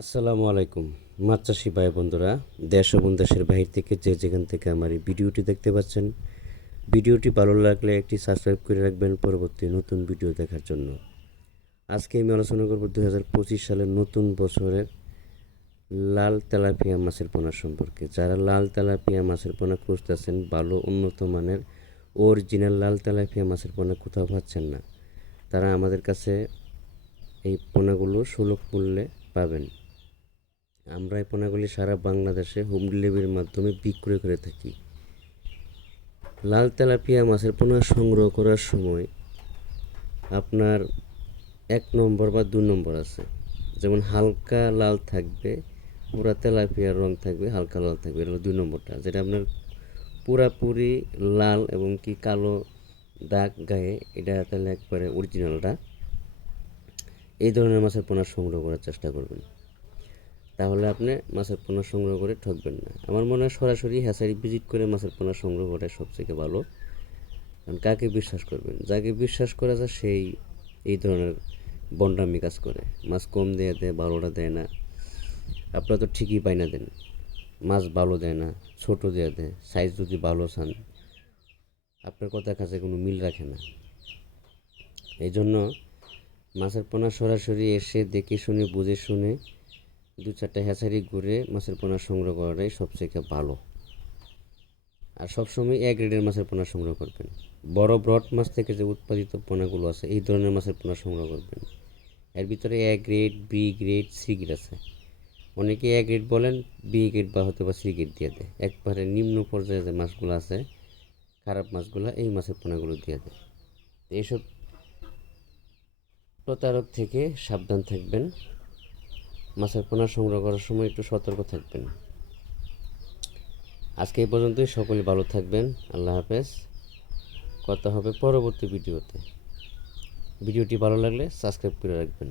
আসসালামু আলাইকুম মাছ চাষি ভাই বন্ধুরা, দেশ এবং দেশের বাহির থেকে যে যেখান থেকে আমার এই ভিডিওটি দেখতে পাচ্ছেন, ভিডিওটি ভালো লাগলে একটি সাবস্ক্রাইব করে রাখবেন পরবর্তী নতুন ভিডিও দেখার জন্য। আজকে আমি আলোচনা করব 2025 সালের নতুন বছরের লাল তেলাপিয়া মাছের পোনা সম্পর্কে। যারা লাল তেলাপিয়া মাছের পোনা খুঁজতেছেন, ভালো উন্নত মানের অরিজিনাল লাল তেলাপিয়া মাছের পোনা কোথাও পাচ্ছেন না, তারা আমাদের কাছে এই পোনাগুলো সুলভ মূল্যে পাবেন। আমরা এই পোনাগুলি সারা বাংলাদেশে হোম ডেলিভারির মাধ্যমে বিক্রয় করে থাকি। লাল তেলাপিয়া মাছের পোনা সংগ্রহ করার সময় আপনার 1 নম্বর বা 2 নম্বর আছে। যেমন হালকা লাল থাকবে, পুরা তেলাপিয়ার রং থাকবে, হালকা লাল থাকবে, এটা হলো 2 নম্বরটা। যেটা আপনার পুরাপুরি লাল এবং কি কালো দাগ গায়ে, এটা তাহলে একবারে অরিজিনালটা। এই ধরনের মাছের পোনা সংগ্রহ করার চেষ্টা করবেন, তাহলে আপনি মাছের পোনা সংগ্রহ করে ঠকবেন না। আমার মনে হয় সরাসরি হ্যাচারি ভিজিট করে মাছের পোনা সংগ্রহ করাই সবথেকে ভালো। কারণ কাকে বিশ্বাস করবেন? যাকে বিশ্বাস করা যায় সেই এই ধরনের বন্ডামি কাজ করে, মাছ কম দেয় ভালোটা দেয় না। আপনারা তো ঠিকই পাইনা দেন, মাছ ভালো দেয় না, ছোটো দেয়, সাইজ যদি ভালো চান আপনার কথার কাছে কোনো মিল রাখে না। এই জন্য মাছের পোনা সরাসরি এসে দেখে শুনে বুঝে শুনে 2-4টা হ্যাচারি ঘুরে মাছের পোনা সংগ্রহ করাটাই সবথেকে ভালো। আর সবসময় এ গ্রেডের মাছের পোনা সংগ্রহ করবেন। বড় ব্রড মাছ থেকে যে উৎপাদিত পোনাগুলো আছে, এই ধরনের মাছের পোনা সংগ্রহ করবেন। এর ভিতরে A grade, B grade, C grade আছে। অনেকে এ গ্রেড বলেন, বি গ্রেড বা হয়তো বা সি গ্রেড দিয়ে দেয়। একবারে নিম্ন পর্যায়ে যে মাছগুলো আছে, খারাপ মাছগুলো, এই মাছের পোনাগুলো দিয়ে দেয়। এইসব প্রতারক থেকে সাবধান থাকবেন। মাছের পোনা সংগ্রহ করার সময় একটু সতর্ক থাকবেন। আজকে এই পর্যন্তই। সকলে ভালো থাকবেন। আল্লাহ হাফেজ। কথা হবে পরবর্তী ভিডিওতে। ভিডিওটি ভালো লাগলে সাবস্ক্রাইব করে রাখবেন।